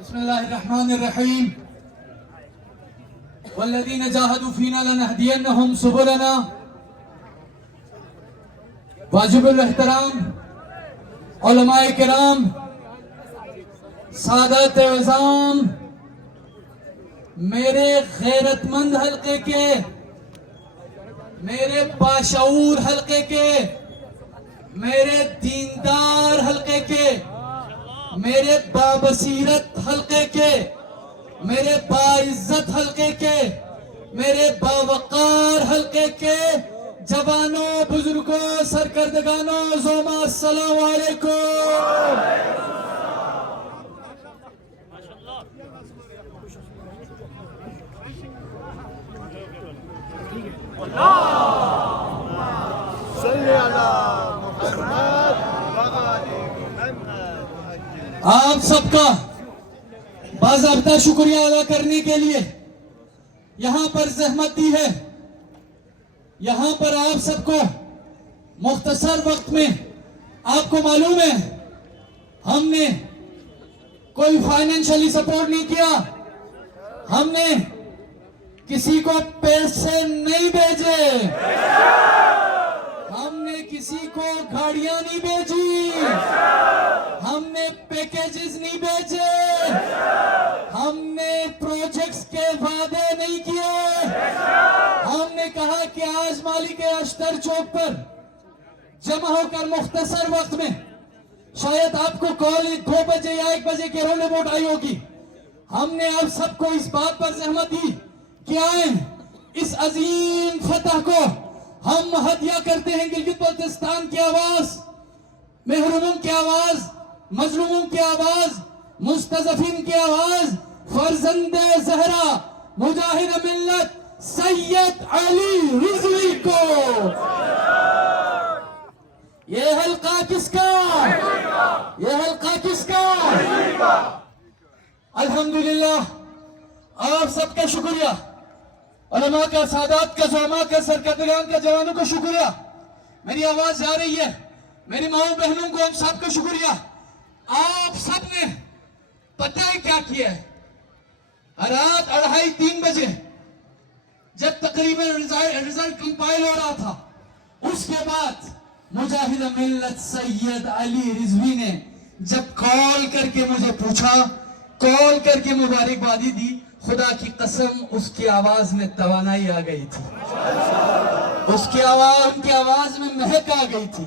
بسم الله الرحمن الرحيم والذين جاهدوا فينا لنهدينهم سبلنا. واجب الاحترام علماء کرام، سادات عظام، میرے غیرت مند حلقے کے، میرے باشعور حلقے کے، میرے دیندار حلقے کے، میرے بابصیرت حلقے کے، میرے باعزت حلقے کے، میرے باوقار حلقے کے جوانوں، بزرگوں، سرکردگانوں، زوما، السلام علیکم. آپ سب کا باضابطہ شکریہ ادا کرنے کے لیے یہاں پر زحمت دی ہے. یہاں پر آپ سب کو مختصر وقت میں، آپ کو معلوم ہے ہم نے کوئی فائنینشلی سپورٹ نہیں کیا، ہم نے کسی کو پیسے نہیں بھیجے، ہم نے کسی کو گاڑیاں نہیں بھیجی، ہم نے پیکیجز نہیں بھیجے، ہم نے پروجیکٹس کے وعدے نہیں کیے. ہم نے کہا کہ آج مالک اشتر چوک پر جمع ہو کر مختصر وقت میں، شاید آپ کو کال 2 بجے یا 1 بجے کے رول رپورٹ آئی ہوگی، ہم نے آپ سب کو اس بات پر زحمت دی کہ آئیں اس عظیم فتح کو ہم ہدیہ کرتے ہیں. گلگت بلتستان کی آواز، محروموں کی آواز، مظلوموں کی آواز، مستضعفین کی آواز، فرزند زہرا مجاہد ملت سید علی رضوی کو. یہ حلقہ کس کا؟ یہ حلقہ کس کا؟ الحمدللہ. آپ سب کا شکریہ، علماء کا، سادات کا، زعماء کا، سرکردگان کا، جوانوں کا شکریہ. میری آواز جا رہی ہے؟ میری ماؤں بہنوں کو ہم سب کا شکریہ. آپ سب نے پتہ ہے کیا کیا ہے؟ رات 2:30-3 بجے جب تقریباً رزلٹ کمپائل ہو رہا تھا، اس کے بعد مجاہد ملت سید علی رضوی نے جب کال کر کے مجھے پوچھا، کال کر کے مبارکبادی دی، خدا کی قسم اس کی آواز میں توانائی آ گئی تھی، اس کی آواز، ان کی آواز میں مہک آ گئی تھی،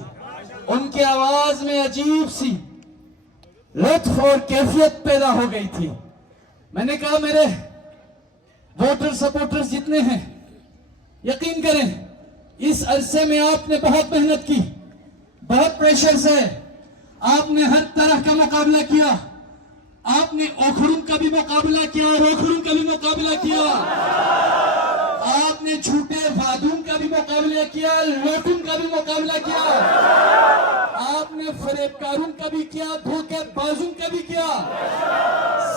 ان کی آواز میں عجیب سی لطف اور کیفیت پیدا ہو گئی تھی. میں نے کہا میرے ووٹر سپورٹرز جتنے ہیں، یقین کریں اس عرصے میں آپ نے بہت محنت کی، بہت پریشر سے آپ نے ہر طرح کا مقابلہ کیا. آپ نے اوکھروں کا بھی مقابلہ کیا، روکھروں کا بھی مقابلہ کیا، آپ نے جھوٹے وعدوں کا بھی مقابلہ کیا، لوٹوں کا بھی مقابلہ کیا، آپ نے فریب کاروں کا بھی کیا، دھوکے بازوں کا بھی کیا.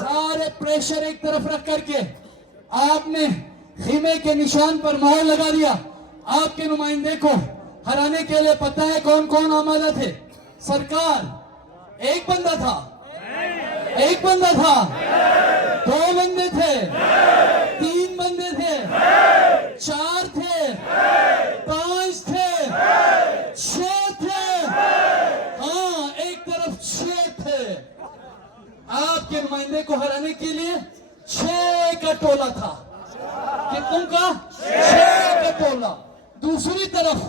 سارے پریشر ایک طرف رکھ کر کے آپ نے خیمے کے نشان پر مہر لگا دیا. آپ کے نمائندے کو ہرانے کے لیے پتہ ہے کون کون آمادہ تھے؟ سرکار ایک بندہ تھا، ایک بندہ تھا، 2 بندے تھے، 3 بندے تھے، 4 تھے، 5 تھے، 6 تھے. ہاں، ایک طرف 6 تھے. آپ کے نمائندے کو ہرانے کے لیے 6 کا ٹولہ تھا. کتنوں کا؟ 6 کا ٹولہ. دوسری طرف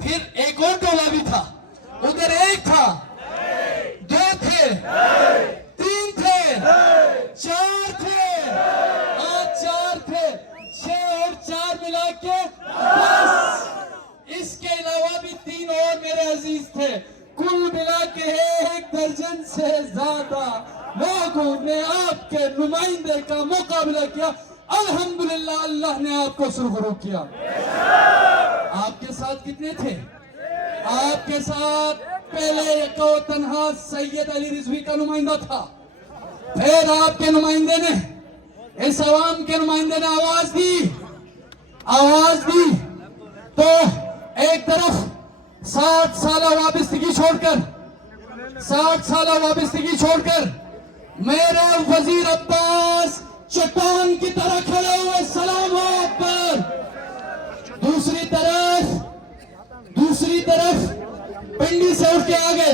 پھر ایک اور ٹولہ بھی تھا، ادھر 1 تھا، 2 تھے، 3 تھے، 4 تھے. ہاں 4 تھے، 6 اور 4 ملا کے 10. اس کے علاوہ بھی 3 اور میرے عزیز تھے. کل ملا کے 1 درجن سے زیادہ لوگوں نے آپ کے نمائندے کا مقابلہ کیا. الحمدللہ اللہ نے آپ کو سرخرو کیا. آپ کے ساتھ کتنے تھے؟ آپ کے ساتھ پہلے کو تنہا سید علی رضوی کا نمائندہ تھا، پھر آپ کے نمائندے نے، اس عوام کے نمائندے نے آواز دی تو ایک طرف 60 سالہ وابستگی چھوڑ کر میرے وزیر عباس چٹان کی طرح کھڑے ہوئے سلام ہو آپ پر. دوسری طرف پنڈی سے اٹھ کے آگے,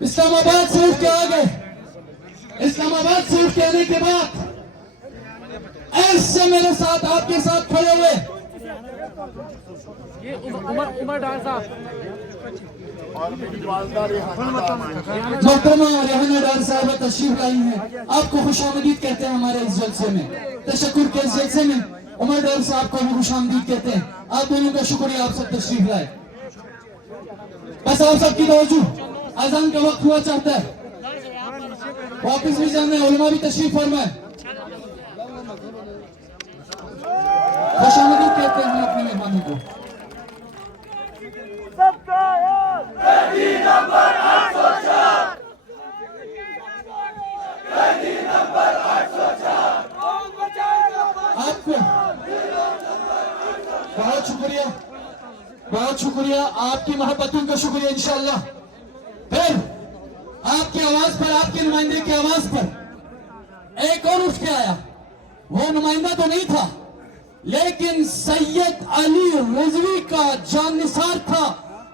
اسلام آباد سے اٹھ کے آگے, اسلام آباد سے اٹھ کے آنے کے بعد ایسے میرے ساتھ آپ کے ساتھ کھڑے ہوئے عمر ڈار صاحب محترمہ ریحانہ ڈار صاحبہ تشریف لائی ہیں. آپ کو خوش آمدید کہتے ہیں ہمارے اس جلسے میں. تشکر کے اس جلسے میں عمر ڈار صاحب کو بھی خوش آمدید کہتے ہیں. آپ دونوں کا شکریہ, آپ سب تشریف لائے. بس آپ سب کی توجہ, اذان کا وقت ہوا چاہتا ہے, واپس بھی جانا ہے. علماء بھی تشریف فرمائے. خوش آمدید کہتے ہیں ہم اپنی مہمانوں کو. آپ کو بہت شکریہ, آپ کی محبتوں کا شکریہ. انشاءاللہ پھر آپ کی آواز پر, آپ کے نمائندے کی آواز پر ایک اور اٹھ کے آیا. وہ نمائندہ تو نہیں تھا, لیکن سید علی رضوی کا جان نثار تھا.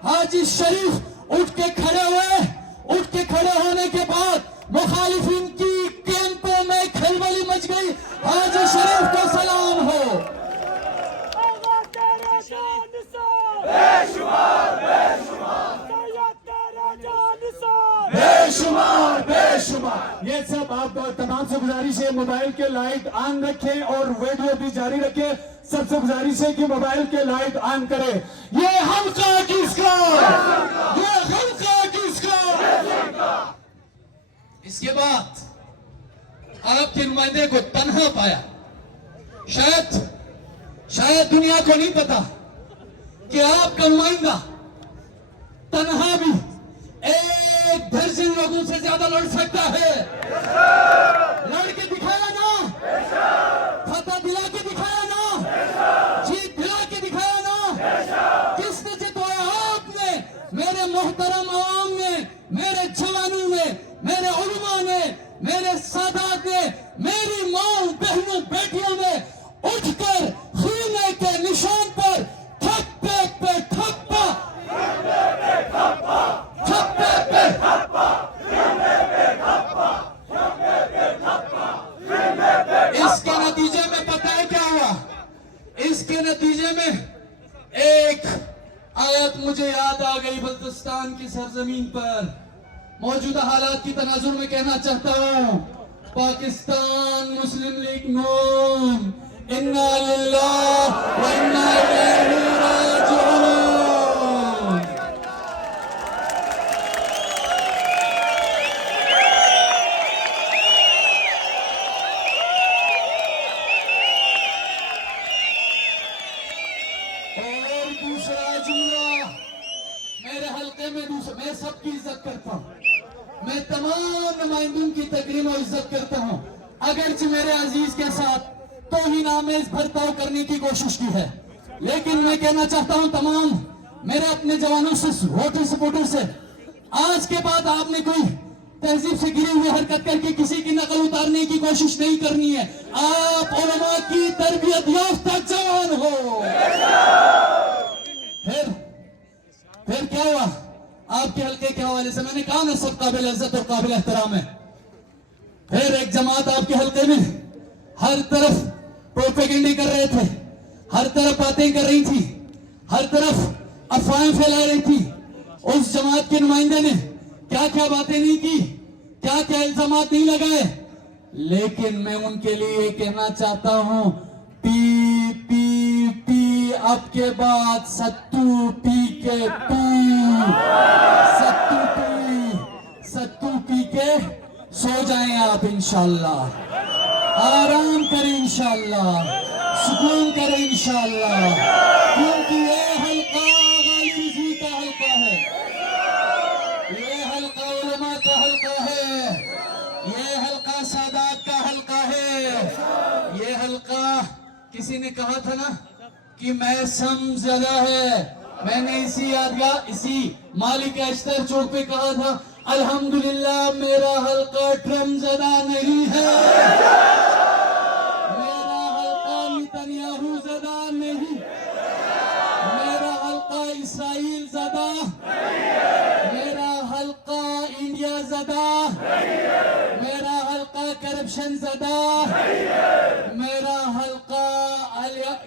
حاجی شریف اٹھ کے کھڑے ہونے کے بعد مخالفین کی کیمپوں میں کھلبلی مچ گئی. حاجی شریف کو سلام ہو. بے شمار. یہ سب آپ تمام سے گزارش ہے موبائل کے لائٹ آن رکھیں اور ویڈیو بھی جاری رکھیں. سب سے گزارش ہے کہ موبائل کے لائٹ آن کریں. یہ حلقہ کس کا؟ اس کے بعد آپ کے نمائندے کو تنہا پایا. شاید دنیا کو نہیں پتا کہ آپ کا نمائندہ تنہا بھی 1 درجن لوگوں سے زیادہ لڑ سکتا ہے. لڑ کے دکھایا نا, فتح دلا کے دکھایا نا, جیت دلا کے دکھایا نا. کس نے جتوایا؟ آپ نے. میرے محترم عوام نے, میرے جوانوں نے, میرے علماء نے, میرے سادات نے, میری ماں بہنوں بیٹیوں نے اٹھ کر خیمے کے نشان پر تھپے پہ تھپا, اس کے نتیجے میں پتہ ہے کیا ہوا؟ اس کے نتیجے میں ایک آیت مجھے یاد آ گئی. بلتستان کی سرزمین پر موجودہ حالات کی تناظر میں کہنا چاہتا ہوں, پاکستان مسلم لیگ نون, انا للہ و انا الیہ راجعون. اور دوسرا جملہ میرے حلقے میں, میں سب کی عزت کرتا ہوں, میں تمام نمائندوں کی تکریم و عزت کرتا ہوں. اگرچہ میرے عزیز کے ساتھ توہین آمیز برتاؤ کرنے کی کوشش کی ہے, لیکن میں کہنا چاہتا ہوں تمام میرے اپنے جوانوں سے, ووٹر سپورٹر سے, آج کے بعد آپ نے کوئی تہذیب سے گری ہوئی حرکت کر کے کسی کی نقل اتارنے کی کوشش نہیں کرنی ہے. آپ علماء کی تربیت یافتہ جوان ہو. پھر کیا ہوا؟ آپ کے حلقے کے حوالے سے میں نے کہا نا سب قابل عزت اور قابل احترام ہے. پھر ایک جماعت آپ کے حلقے میں ہر طرف پروپیگنڈے کر رہے تھے, ہر طرف باتیں کر رہی تھی, ہر طرف افواہیں پھیلا رہی تھی. اس جماعت کے نمائندے نے کیا کیا باتیں نہیں کی, کیا کیا الزامات نہیں لگائے, لیکن میں ان کے لیے کہنا چاہتا ہوں پی پی پی اب کے بعد ستو پی کے پی, ستو پی کے سو جائیں آپ انشاءاللہ, آرام کریں انشاءاللہ, سکون کریں انشاءاللہ, کیونکہ یہ حلقہ غالب رضوی کا حلقہ ہے, یہ حلقہ علماء کا حلقہ ہے, یہ حلقہ سادات کا حلقہ ہے. یہ حلقہ کسی نے کہا تھا نا کہ میسم زیادہ ہے, میں نے اسی مالک اشتر چوک پہ کہا تھا الحمدللہ میرا حلقہ ٹرمپ زدہ نہیں ہے، میرا حلقہ نتنیاہو زدہ نہیں، میرا حلقہ اسرائیل زدہ، میرا حلقہ انڈیا زدہ، میرا حلقہ کرپشن زدہ، میرا حلقہ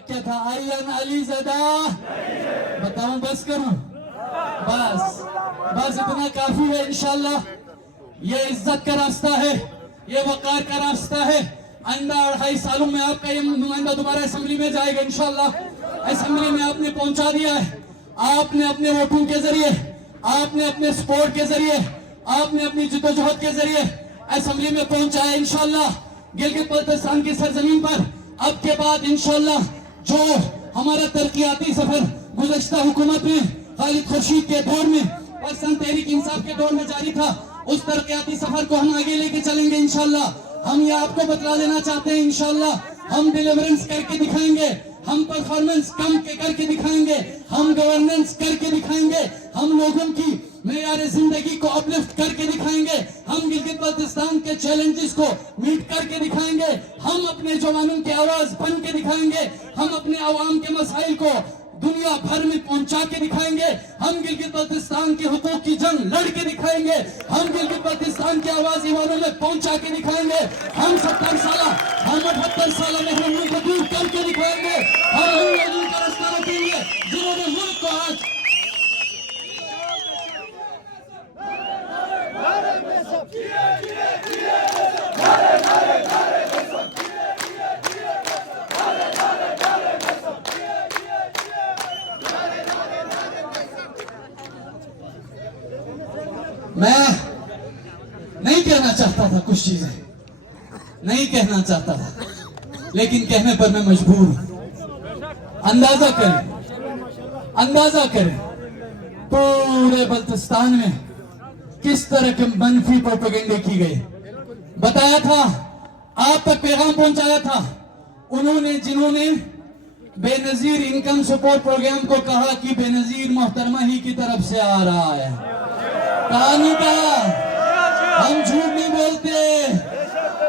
کیا تھا آئین علی زدہ. بتاؤں بس کروں؟ بس اتنا کافی ہے. انشاءاللہ یہ عزت کا راستہ ہے، یہ وقار کا راستہ ہے. آئندہ 2.5 سالوں میں آپ کا یہ نمائندہ دوبارہ اسمبلی میں جائے گا. انشاءاللہ اسمبلی میں آپ نے پہنچا دیا ہے. آپ نے اپنے ووٹوں کے ذریعے، آپ نے اپنے سپورٹ کے ذریعے، آپ نے اپنی جدوجہد کے ذریعے اسمبلی میں پہنچا ہے. انشاءاللہ گلگت بلتستان کی سرزمین پر اب کے بعد انشاءاللہ جو ہمارا ترقیاتی سفر گزشتہ حکومت میں خالد خورشید کے دور میں پاکستان تحریک انصاف کے دور میں جاری تھا، اس ترقیاتی سفر کو ہم آگے لے کے چلیں گے. انشاءاللہ ہم یہ آپ کو بتلا دینا چاہتے ہیں، انشاءاللہ ہم ڈیلیورنس کر کے دکھائیں گے، ہم پرفارمنس کر کے دکھائیں گے، ہم گورننس کر کے دکھائیں گے، ہم لوگوں کی معیار زندگی کو اپلفٹ کر کے دکھائیں گے، ہم گلگت بلتستان کے چیلنجز کو میٹ کر کے دکھائیں گے، ہم اپنے جوانوں کی آواز بن کے دکھائیں گے، ہم اپنے عوام کے مسائل کو دنیا بھر میں پہنچا کے دکھائیں گے، ہم گلگت بلتستان کے حقوق کی جنگ لڑ کے دکھائیں گے، ہم گلگت بلتستان کی آواز ایوانوں میں پہنچا کے دکھائیں گے، ہم 70 سالہ، ہم 78 سالہ محرومیوں کو دور کر کے دکھائیں گے، ہم ان لوگوں کا راستہ رکھیں گے جنہوں نے ملک کو آج میں نہیں کہنا چاہتا تھا، کچھ چیزیں نہیں کہنا چاہتا تھا، لیکن کہنے پر میں مجبور ہوں. اندازہ کریں پورے بلتستان میں کس طرح کے منفی پروپیگنڈے کی گئے. بتایا تھا، آپ تک پیغام پہنچایا تھا انہوں نے جنہوں نے بے نظیر انکم سپورٹ پروگرام کو کہا کہ بے نظیر محترمہ ہی کی طرف سے آ رہا ہے. کہانی کا ہم جھوٹ نہیں بولتے،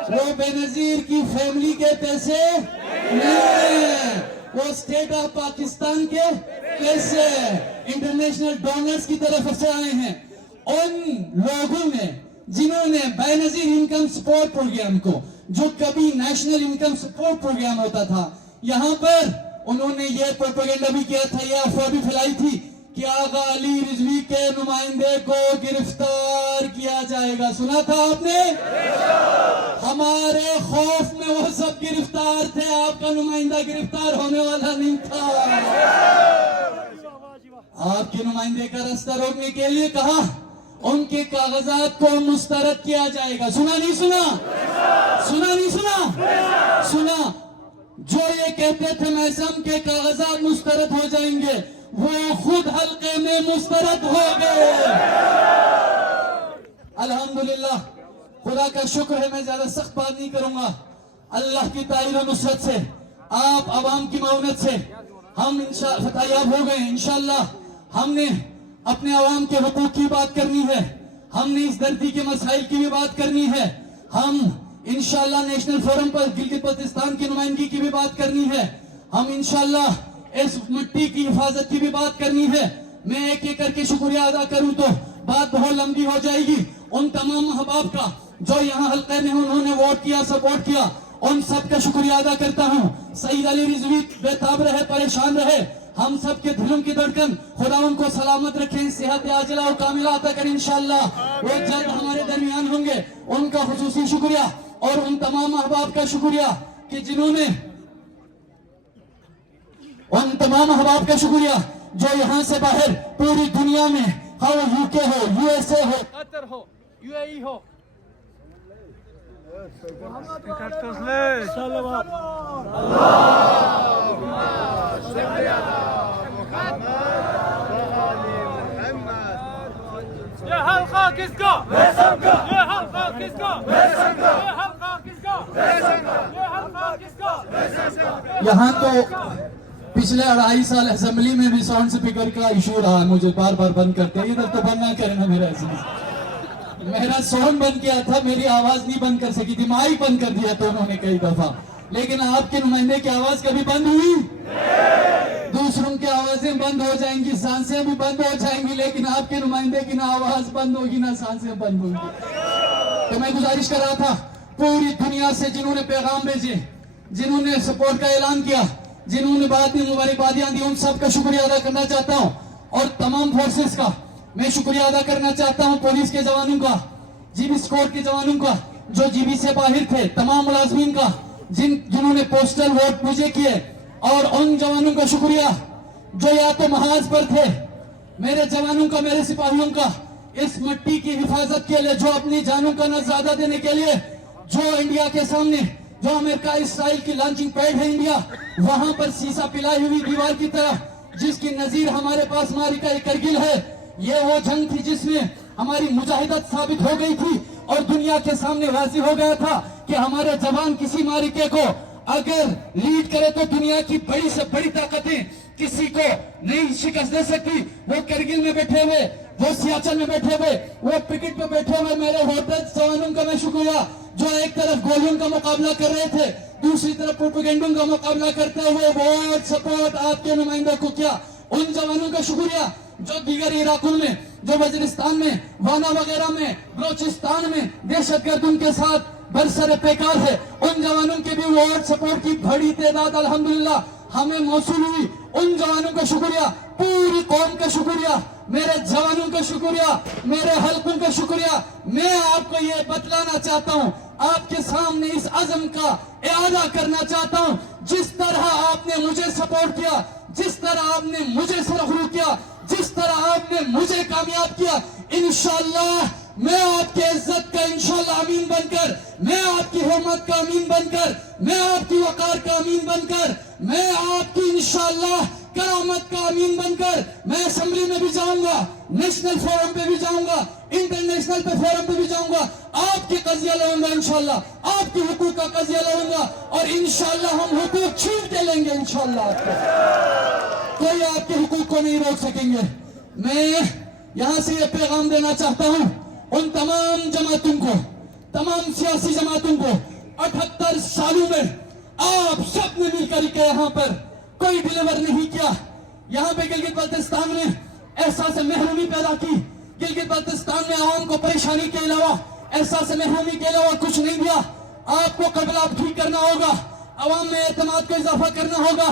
وہ بے نظیر کی فیملی کے پیسے نہیں ہیں، وہ اسٹیٹ آف پاکستان کے پیسے انٹرنیشنل ڈونرز کی طرف سے آئے ہیں. ان لوگوں نے جنہوں نے بے نظیر انکم سپورٹ پروگرام کو، جو کبھی نیشنل انکم سپورٹ پروگرام ہوتا تھا، یہاں پر انہوں نے یہ پروپیگنڈا بھی کیا تھا، یہ افواہ بھی پھیلائی تھی کہ آغا علی رضوی کے نمائندے کو گرفتار کیا جائے گا. سنا تھا آپ نے؟ ہمارے خوف میں وہ سب گرفتار تھے، آپ کا نمائندہ گرفتار ہونے والا نہیں تھا. آپ کے نمائندے کا راستہ روکنے کے لیے کہا ان کے کاغذات کو مسترد کیا جائے گا. سنا نہیں سنا؟ سنا نہیں سنا؟ سنا. جو یہ کہتے تھے محسم کے کاغذات مسترد ہو جائیں گے، وہ خود حلقے میں مسترد ہو گئے. الحمدللہ خدا کا شکر ہے، میں زیادہ سخت بات نہیں کروں گا. اللہ کی تائید و نصرت سے، آپ عوام کی معاونت سے ہم فتحیاب ہو گئے. انشاءاللہ ہم نے اپنے عوام کے حقوق کی بات کرنی ہے، ہم نے اس دھرتی کے مسائل کی بھی بات کرنی ہے، ہم انشاءاللہ نیشنل فورم پر گلگت بلتستان کی نمائندگی کی بھی بات کرنی ہے، ہم انشاءاللہ اس مٹی کی حفاظت کی بھی بات کرنی ہے. میں ایک ایک کر کے شکریہ ادا کروں تو بات بہت لمبی ہو جائے گی. ان تمام احباب کا جو یہاں حلقے میں انہوں نے ووٹ کیا، سپورٹ کیا، ان سب کا شکریہ ادا کرتا ہوں. سعید علی رضوی بے تاب رہے، پریشان رہے. ہم سب کے دلوں کی دھڑکن خدا ان کو سلامت رکھیں، صحت عاجلہ و کاملہ عطا کریں. انشاءاللہ وہ جلد ہمارے درمیان ہوں گے. ان کا خصوصی شکریہ اور ان تمام احباب کا شکریہ کہ جنہوں نے، ان تمام احباب کا شکریہ جو یہاں سے باہر پوری دنیا میں، ہاں وہ یو کے ہو، یو ایس اے ہو، قطر ہو، یو اے ای ہو، یہ حلقہ کس کا؟ یہ حلقہ کس کا؟ یہ حلقہ کس کا؟ یہ حلقہ کس کا؟ یہاں تو پچھلے 2.5 سال اسمبلی میں بھی ساؤنڈ سپیکر کا ایشو رہا ہے، مجھے بار بار بند کرتے ہیں. ادھر تو بند نہ کریں نا میرا عزیز. میرا سونگ بند کیا تھا, میری آواز نہیں بند کر سکی تھی, مائک بند کر دیا تھا انہوں نے کئی دفعہ, لیکن آپ کے نمائندے کی آواز کبھی بند ہوئی؟ دوسروں کی آوازیں بند ہو جائیں گی, سانسیں بھی بند ہو جائیں گی, لیکن آپ کے نمائندے کی نہ آواز بند ہوگی نہ سانسیں بند ہوگی. تو میں گزارش کر رہا تھا پوری دنیا سے جنہوں نے پیغام بھیجے, جنہوں نے سپورٹ کا اعلان کیا, جنہوں نے بعد میں مبارکبادیاں دی, ان سب کا شکریہ ادا کرنا چاہتا ہوں. اور تمام فورسز کا میں شکریہ ادا کرنا چاہتا ہوں, پولیس کے جوانوں کا, جی بی اسکواڈ کے جوانوں کا جو جی بی سے باہر تھے, تمام ملازمین کا جنہوں نے پوسٹل ووٹ مجھے کیے, اور ان جوانوں کا شکریہ جو یا تو محاذ پر تھے, میرے جوانوں کا, میرے سپاہیوں کا, اس مٹی کی حفاظت کے لیے, جو اپنی جانوں کا نذرانہ دینے کے لیے, جو انڈیا کے سامنے, جو امریکہ اسرائیل کی لانچنگ پیڈ ہے انڈیا, وہاں پر سیسا پلائی ہوئی دیوار کی طرح, جس کی نظیر ہمارے پاس معرکہ کرگل ہے. یہ وہ جنگ تھی جس میں ہماری مجاہدت ثابت ہو گئی تھی, اور دنیا کے سامنے واضح ہو گیا تھا کہ ہمارے جوان کسی معرکے کو اگر لیڈ کرے تو دنیا کی بڑی سے بڑی طاقتیں کسی کو نہیں شکست دے سکتی. وہ کرگل میں بیٹھے ہوئے, وہ سیاچل میں بیٹھے ہوئے, وہ پکٹ پہ بیٹھے ہوئے میرے ہوٹل جوانوں کا میں شکریہ, جو ایک طرف گولیوں کا مقابلہ کر رہے تھے, دوسری طرف پروپیگنڈوں کا مقابلہ کرتے ہوئے ووٹ سپورٹ آپ کے نمائندوں کو کیا. ان جوانوں کا شکریہ جو دیگر علاقوں میں, جو وزیرستان میں, وانا وغیرہ میں, بلوچستان میں دہشت گردوں کے ساتھ برسر پیکار ہے, ان جوانوں کے بھی ووٹ سپورٹ کی بڑی تعداد الحمدللہ ہمیں موصول ہوئی. ان جوانوں کا شکریہ, پوری قوم کا شکریہ, میرے جوانوں کا شکریہ, میرے حلقوں کا شکریہ. میں آپ کو یہ بتلانا چاہتا ہوں, آپ کے سامنے اس عزم کا اعادہ کرنا چاہتا ہوں, جس طرح آپ نے مجھے سپورٹ کیا, جس طرح آپ نے مجھے سرخرو کیا, جس طرح آپ نے مجھے کامیاب کیا, انشاءاللہ میں آپ کی عزت کا انشاءاللہ امین بن کر, میں آپ کی حرمت کا امین بن کر, میں آپ کی وقار کا امین بن کر, میں آپ کی انشاءاللہ کرامت کا امین بن کر, میں اسمبلی میں بھی جاؤں گا, نیشنل فورم پہ بھی جاؤں گا, انٹرنیشنل پہ فورم پہ بھی جاؤں گا, آپ کی قضیہ لڑوں گا انشاءاللہ, آپ کی حقوق کا قضیہ لڑوں گا, اور انشاءاللہ ہم حقوق چھین کے لیں گے انشاءاللہ. آپ کو کوئی آپ کے حقوق کو نہیں روک سکیں گے. میں یہاں سے یہ پیغام دینا چاہتا ہوں ان تمام جماعتوں کو, تمام سیاسی جماعتوں کو, 78 سالوں میں آپ سب نے مل کر کے یہاں پر کوئی ڈیلیور نہیں کیا. یہاں پہ گلگت بلتستان نے احساس محرومی پیدا کی, گلگت بلتستان نے عوام کو پریشانی کے علاوہ, احساس محرومی کے علاوہ کچھ نہیں دیا. آپ کو قبل آپ ٹھیک کرنا ہوگا, عوام میں اعتماد کو اضافہ کرنا ہوگا,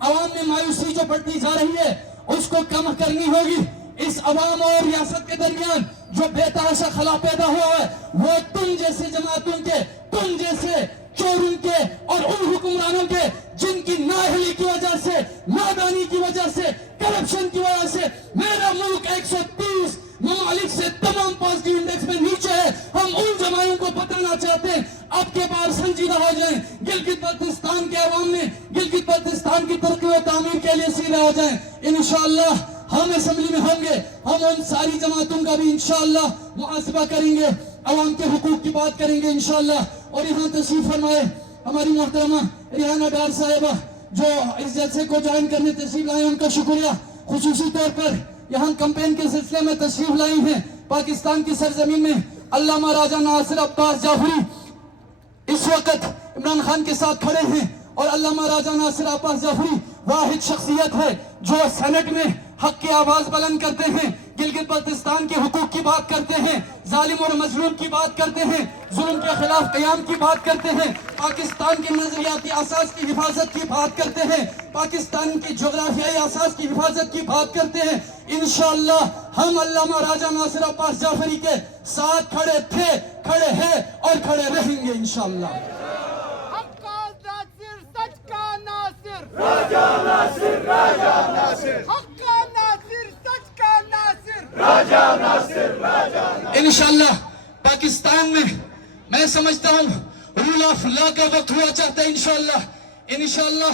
عوام میں مایوسی جو بڑھتی جا رہی ہے اس کو کم کرنی ہوگی. اس عوام اور ریاست کے درمیان جو بے تحاشا خلا پیدا ہوا ہے, وہ تم جیسے جماعتوں کے, تم جیسے چوروں کے, اور ان حکمرانوں کے جن کی نااہلی کی وجہ سے, نادانی کی وجہ سے, کرپشن کی وجہ سے میرا ملک 130 ممالک سے تمام پازیٹیو انڈیکس میں نیچے ہے. ہم ان جماعتوں کو بتانا چاہتے ہیں اب کے بار سنجیدہ ہو جائیں, گلگت بلتستان کے عوام میں گلگت بلتستان کی ترقی و تعمیر کے لیے سیدھے ہو جائیں. انشاءاللہ ہم اسمبلی میں ہوں گے, ہم ان ساری جماعتوں کا بھی انشاءاللہ محاسبہ کریں گے, عوام کے حقوق کی بات کریں گے انشاءاللہ. اور یہاں تشریف فرمائے ہماری محترمہ ریحانہ ڈار صاحبہ جو اس جلسے کو جوائن کرنے تشریف لائے, ان کا شکریہ. خصوصی طور پر یہاں کمپین کے سلسلے میں تشریف لائی ہیں پاکستان کی سرزمین میں علامہ راجہ ناصر عباس جعفری, اس وقت عمران خان کے ساتھ کھڑے ہیں, اور علامہ راجہ ناصر عباس جعفری واحد شخصیت ہے جو سینٹ میں حق کی آواز بلند کرتے ہیں, گلگت بلتستان کے حقوق کی بات کرتے ہیں, ظالم اور مظلوم کی بات کرتے ہیں, ظلم کے خلاف قیام کی بات کرتے ہیں, پاکستان کے نظریاتی اساس کی حفاظت کی بات کرتے ہیں, پاکستان کی جغرافیائی اساس کی حفاظت کی بات کرتے ہیں. انشاءاللہ ہم علامہ راجہ ناصر عباس جعفری کے ساتھ کھڑے تھے, کھڑے ہیں اور کھڑے رہیں گے انشاءاللہ. حق کا ناصر, سچ کا ناصر, راجہ ناصر, راجہ ناصر, حق کا ناصر, سچ کا ناصر, راجہ ناصر, راجہ ناصر. انشاءاللہ پاکستان میں سمجھتا ہوں رول آف لا کا وقت ہوا چاہتا ہے. انشاءاللہ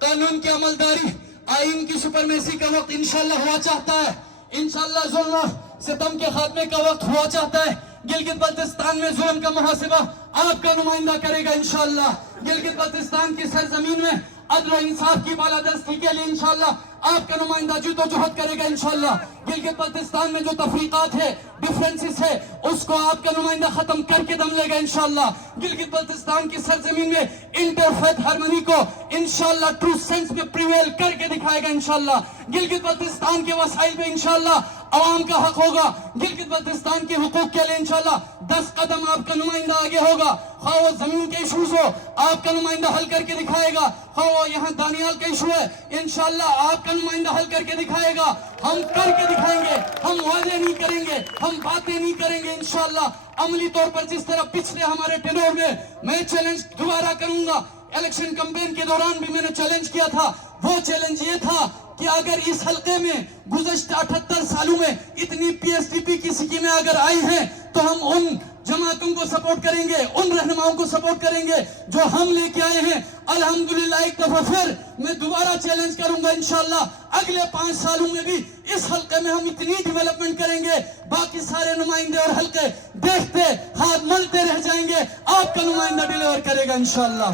قانون کی عملداری, آئین کی سپرمیسی کا وقت انشاءاللہ ہوا چاہتا ہے. انشاءاللہ ظلم و ستم کے خاتمے کا وقت ہوا چاہتا ہے. گلگت بلتستان میں ظلم کا محاسبہ آپ کا نمائندہ کرے گا انشاءاللہ. گلگت بلتستان کی سرزمین میں عدل و انصاف کی بالادستی کے لیے انشاءاللہ آپ کا نمائندہ جدوجہد کرے گا انشاءاللہ. گلگت بلتستان میں جو تفریقات ہے، ڈیفرنسز ہے، اس کو آپ کا نمائندہ ختم کر کے دم لے گا انشاءاللہ. گلگت بلتستان کی سرزمین میں انٹر-فیتھ ہارمونی کو انشاءاللہ ٹرو سینس میں پریویل کر کے دکھائے گا انشاءاللہ. گلگت بلتستان کے وسائل پہ انشاءاللہ عوام کا حق ہوگا. گلگت بلتستان کے حقوق کے لیے انشاءاللہ 10 قدم آپ کا نمائندہ آگے ہوگا. خواہ وہ زمین کے ایشوز ہو، آپ کا نمائندہ حل کر کے دکھائے گا. خواہ وہ یہاں دانیال کا ایشو ہے، انشاءاللہ آپ کا نمائندہ حل کر کے دکھائے گا. ہم کر کے دکھائیں گے، ہم وعدے نہیں کریں گے، ہم باتیں نہیں کریں گے انشاءاللہ. عملی طور پر جس طرح پچھلے ہمارے ٹینور میں چیلنج دوبارہ کروں گا. الیکشن کمپین کے دوران بھی میں نے چیلنج کیا تھا. وہ چیلنج یہ تھا کہ اگر اس حلقے میں گزشتہ 78 سالوں میں اتنی پی ایس ٹی پی کی سکیمیں اگر آئی ہیں تو ہم ان جماعتوں کو سپورٹ کریں گے، ان رہنماؤں کو سپورٹ کریں گے جو ہم لے کے آئے ہیں. الحمدللہ ایک دفعہ پھر میں دوبارہ چیلنج کروں گا انشاءاللہ اگلے 5 سالوں میں بھی اس حلقے میں ہم اتنی ڈیولپمنٹ کریں گے، باقی سارے نمائندے اور حلقے دیکھتے ہاتھ ملتے رہ جائیں گے. آپ کا نمائندہ ڈیلیور کرے گا انشاءاللہ.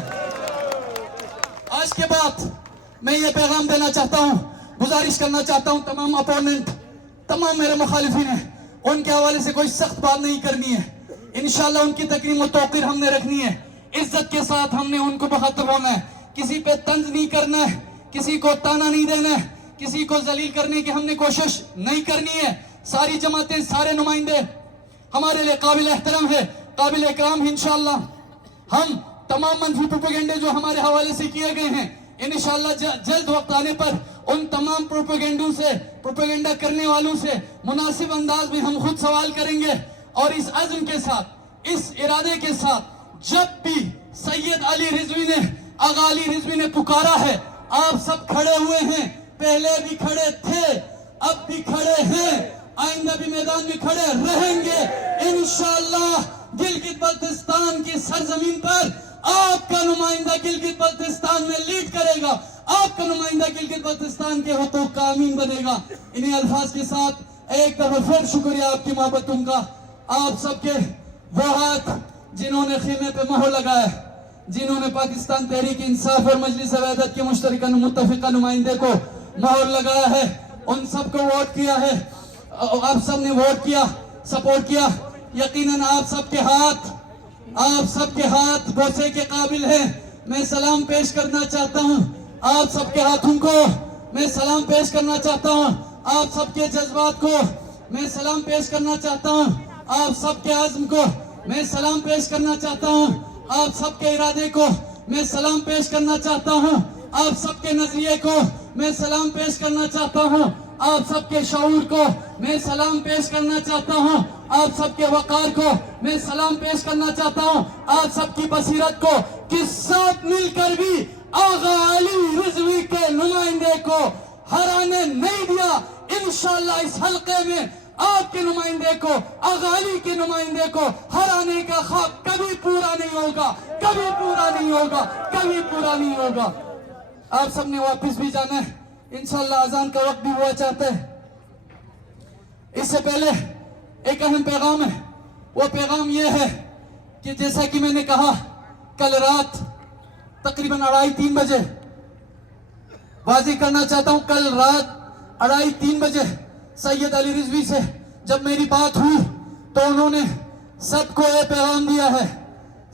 آج کے بعد میں یہ پیغام دینا چاہتا ہوں، گزارش کرنا چاہتا ہوں تمام اپوننٹ، تمام میرے مخالفین ہیں، ان کے حوالے سے کوئی سخت بات نہیں کرنی ہے. انشاءاللہ ان کی تکریم و توقیر ہم نے رکھنی ہے. عزت کے ساتھ ہم نے ان کو بخاطب ہونا ہے. کسی پہ طنز نہیں کرنا ہے، کسی کو تانا نہیں دینا ہے، کسی کو ذلیل کرنے کی ہم نے کوشش نہیں کرنی ہے. ساری جماعتیں، سارے نمائندے ہمارے لیے قابل احترام ہے، قابل اکرام ہے. انشاءاللہ ہم تمام منفی پروپیگنڈے جو ہمارے حوالے سے کیے گئے ہیں انشاءاللہ جلد وقت آنے پر ان تمام پروپیگنڈا کرنے والوں سے مناسب انداز میں ہم خود سوال کریں گے. اور اس عزم کے ساتھ، اس ارادے کے ساتھ، جب بھی سید علی رضوی نے، آغا علی رضوی نے پکارا ہے، آپ سب کھڑے ہوئے ہیں. پہلے بھی کھڑے تھے، اب بھی کھڑے ہیں، آئندہ بھی میدان میں کھڑے رہیں گے انشاءاللہ. گلگت بلتستان کی سرزمین پر آپ کا نمائندہ گلگت بلتستان میں لیڈ کرے گا. آپ کا نمائندہ گلگت بلتستان کے حقوق کا امین بنے گا. انہیں الفاظ کے ساتھ ایک دفعہ پھر شکریہ آپ کی محبتوں کا. آپ سب کے وہ ہاتھ جنہوں نے خیمے پہ مہر لگایا، جنہوں نے پاکستان تحریک انصاف اور مجلس وحدت کے مشترکہ متفقہ نمائندے کو مہر لگایا ہے، ان سب کو ووٹ کیا ہے. آپ سب نے ووٹ کیا، سپورٹ کیا. یقیناً آپ سب کے ہاتھ بوسے کے قابل ہیں. میں سلام پیش کرنا چاہتا ہوں آپ سب کے ہاتھوں کو، میں سلام پیش کرنا چاہتا ہوں آپ سب کے جذبات کو، میں سلام پیش کرنا چاہتا ہوں آپ سب کے عزم کو، میں سلام پیش کرنا چاہتا ہوں آپ سب کے ارادے کو، میں سلام پیش کرنا چاہتا ہوں آپ سب کے نظریے کو، میں سلام پیش کرنا چاہتا ہوں آپ سب کے شعور کو، میں سلام پیش کرنا چاہتا ہوں آپ سب کے وقار کو، میں سلام پیش کرنا چاہتا ہوں آپ سب کی بصیرت کو، کہ ساتھ مل کر بھی آغا علی رضوی کے نمائندے کو ہرانے نہیں دیا. انشاءاللہ اس حلقے میں آپ کے نمائندے کو، آغا علی کے نمائندے کو ہرانے کا خواب کبھی پورا نہیں ہوگا، کبھی پورا نہیں ہوگا، کبھی پورا نہیں ہوگا. آپ سب نے واپس بھی جانا ہے انشاءاللہ، اذان کا وقت بھی ہوا چاہتا ہے. اس سے پہلے ایک اہم پیغام ہے. وہ پیغام یہ ہے کہ جیسا کہ میں نے کہا، کل رات تقریباً 2:30-3 بجے واضح کرنا چاہتا ہوں، کل رات 2:30-3 بجے سید علی رضوی سے جب میری بات ہوئی تو انہوں نے سب کو یہ پیغام دیا ہے،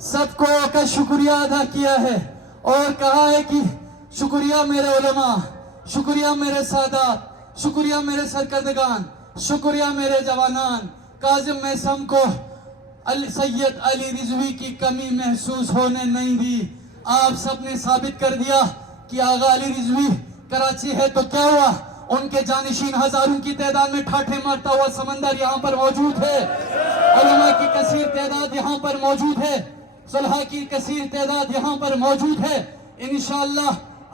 سب کو کا شکریہ ادا کیا ہے اور کہا ہے کہ شکریہ میرے علماء، شکریہ میرے سادات، شکریہ میرے سرکردگان، شکریہ میرے جوانان. کاظم میثم کو سید علی رضوی کی کمی محسوس ہونے نہیں دی. آپ سب نے ثابت کر دیا کہ آغا علی رضوی کراچی ہے تو کیا ہوا، ان کے جانشین ہزاروں کی تعداد میں ٹھاٹھے مارتا ہوا سمندر یہاں پر موجود ہے. علماء کی کثیر تعداد یہاں پر موجود ہے، صلحاء کی کثیر تعداد یہاں پر موجود ہے. انشاءاللہ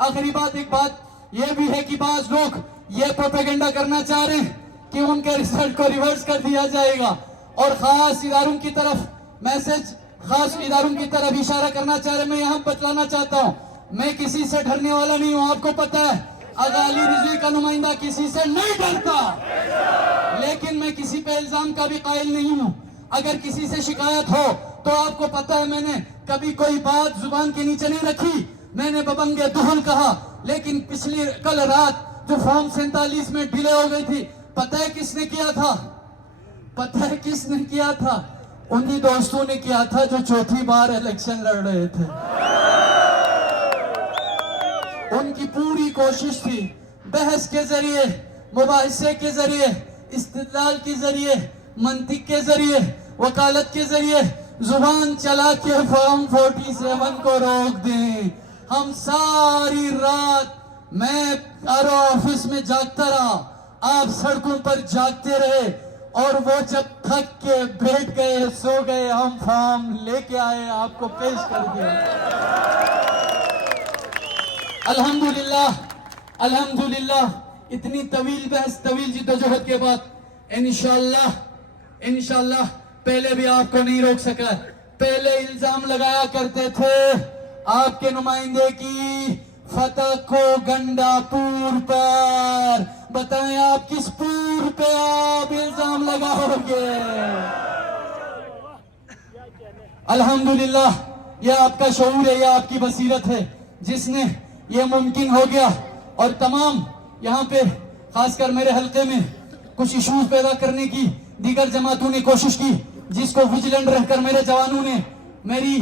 آخری بات، ایک بات یہ بھی ہے کہ بعض لوگ یہ پروپیگنڈا کرنا چاہ رہے ہیں کہ ان کے رزلٹ کو ریورس کر دیا جائے گا، اور خاص اداروں کی طرف میسج، خاص اداروں کی طرف اشارہ کرنا چاہ رہے ہیں. میں یہاں بتلانا چاہتا ہوں میں کسی سے ڈرنے والا نہیں ہوں. آپ کو پتہ ہے آغا علی رضوی کا نمائندہ کسی سے نہیں ڈرتا، لیکن میں کسی پہ الزام کا بھی قائل نہیں ہوں. اگر کسی سے شکایت ہو تو آپ کو پتہ ہے میں نے کبھی کوئی بات زبان کے نیچے نہیں رکھی. میں نے ببنگے دہل کہا، لیکن کل رات جو فارم 47 میں ڈیلے ہو گئی تھی، پتہ ہے کس نے کیا تھا؟ پتہ ہے کس نے کیا تھا؟ انہی دوستوں نے کیا تھا جو چوتھی بار الیکشن لڑ رہے تھے۔ ان کی پوری کوشش تھی بحث کے ذریعے، مباحثے کے ذریعے، استدلال کے ذریعے، منطق کے ذریعے، وکالت کے ذریعے زبان چلا کے فارم 47 کو روک دیں۔ ہم ساری رات میں آفس میں جاگتا رہا، آپ سڑکوں پر جاگتے رہے، اور وہ جب تھک کے بیٹھ گئے، سو گئے، ہم فارم لے کے آئے، آپ کو پیش کر دیا۔ الحمدللہ الحمدللہ اتنی طویل بحث، طویل جدوجہد کے بعد انشاءاللہ پہلے بھی آپ کو نہیں روک سکا۔ پہلے الزام لگایا کرتے تھے آپ کے نمائندے کی فتح کو گنڈا پور پر، بتائیں آپ کس پور پہ آپ الزام لگاؤ گے؟ الحمدللہ یہ آپ کا شعور ہے، یہ آپ کی بصیرت ہے جس نے یہ ممکن ہو گیا۔ اور تمام یہاں پہ خاص کر میرے حلقے میں کچھ ایشوز پیدا کرنے کی دیگر جماعتوں نے کوشش کی، جس کو وجیلنٹ رہ کر میرے جوانوں نے، میری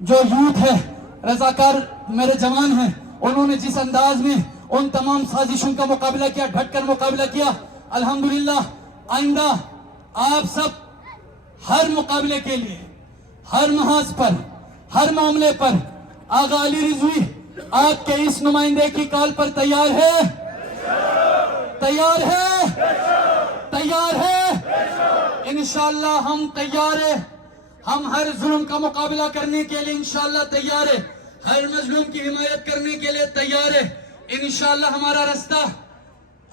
جو یوتھ ہے، رضاکار میرے جوان ہیں، انہوں نے جس انداز میں ان تمام سازشوں کا مقابلہ کیا، ڈٹ کر مقابلہ کیا، الحمدللہ آئندہ آپ سب ہر مقابلے کے لیے، ہر محاذ پر، ہر معاملے پر آغا علی رضوی آپ کے اس نمائندے کی کال پر تیار ہے؟ تیار ہے؟ تیار ہے؟ انشاءاللہ ہم تیار ہیں، ہم ہر ظلم کا مقابلہ کرنے کے لیے انشاءاللہ تیار ہیں، ہر مظلوم کی حمایت کرنے کے لیے تیار ہیں۔ انشاءاللہ ہمارا راستہ،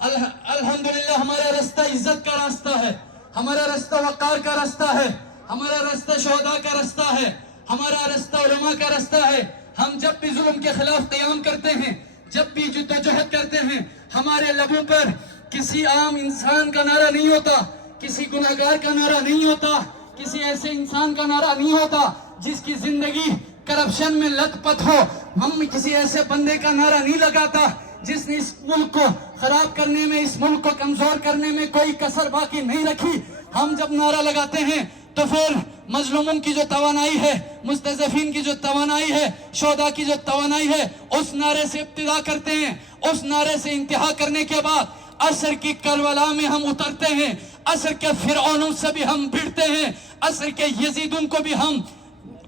الحمدللہ ہمارا راستہ عزت کا راستہ ہے، ہمارا راستہ وقار کا راستہ ہے، ہمارا راستہ شہداء کا راستہ ہے، ہمارا راستہ علماء کا راستہ ہے۔ ہم جب بھی ظلم کے خلاف قیام کرتے ہیں، جب بھی جدوجہد کرتے ہیں، ہمارے لبوں پر کسی عام انسان کا نعرہ نہیں ہوتا، کسی گناہگار کا نعرہ نہیں ہوتا، کسی ایسے انسان کا نعرہ نہیں ہوتا جس کی زندگی کرپشن میں لت پت ہو۔ ہم کسی ایسے بندے کا نعرہ نہیں لگاتا جس نے اس ملک کو خراب کرنے میں، اس ملک کو کمزور کرنے میں کوئی کسر باقی نہیں رکھی۔ ہم جب نعرہ لگاتے ہیں تو پھر مظلوموں کی جو توانائی ہے، مستضعفین کی جو توانائی ہے، شہداء کی جو توانائی ہے، اس نعرے سے ابتدا کرتے ہیں، اس نعرے سے انتہا کرنے کے بعد عصر کی کربلا میں ہم اترتے ہیں، عصر کے فرعونوں سے بھی ہم بھڑتے ہیں، عصر کے یزیدوں کو بھی ہم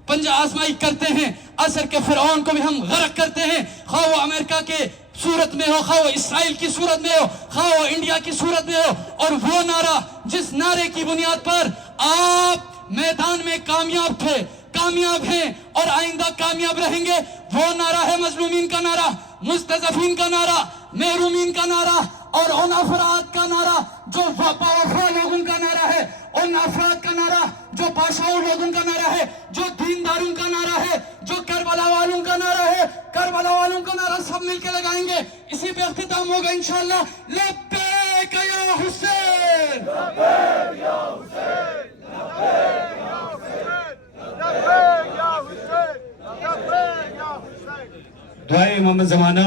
پنجہ آزمائی کرتے ہیں، عصر کے فرعون کو بھی ہم غرق کرتے ہیں، خواہ وہ امریکہ کے صورت میں ہو، خواہ وہ اسرائیل کی صورت میں ہو، خواہ وہ انڈیا کی صورت میں ہو۔ اور وہ نعرہ جس نعرے کی بنیاد پر آپ میدان میں کامیاب تھے، کامیاب ہیں اور آئندہ کامیاب رہیں گے، وہ نعرہ ہے مظلومین کا نعرہ، مستضعفین کا نعرہ، محرومین کا نعرہ، اور ان افراد کا نعرہ جو باوفا لوگوں کا نعرہ ہے، ان افراد کا نعرہ جو بادشاہوں لوگوں کا نعرہ ہے، جو دینداروں کا نعرہ ہے، جو کربلا والوں کا نعرہ ہے۔ کربلا والوں کا نعرہ سب مل کے لگائیں گے، اسی پہ اختتام ہوگا انشاءاللہ۔ لبیک یا حسین، لبیک یا حسین، لبیک یا حسین، لبیک یا حسین، لبیک یا حسین۔ دعائے امام زمانہ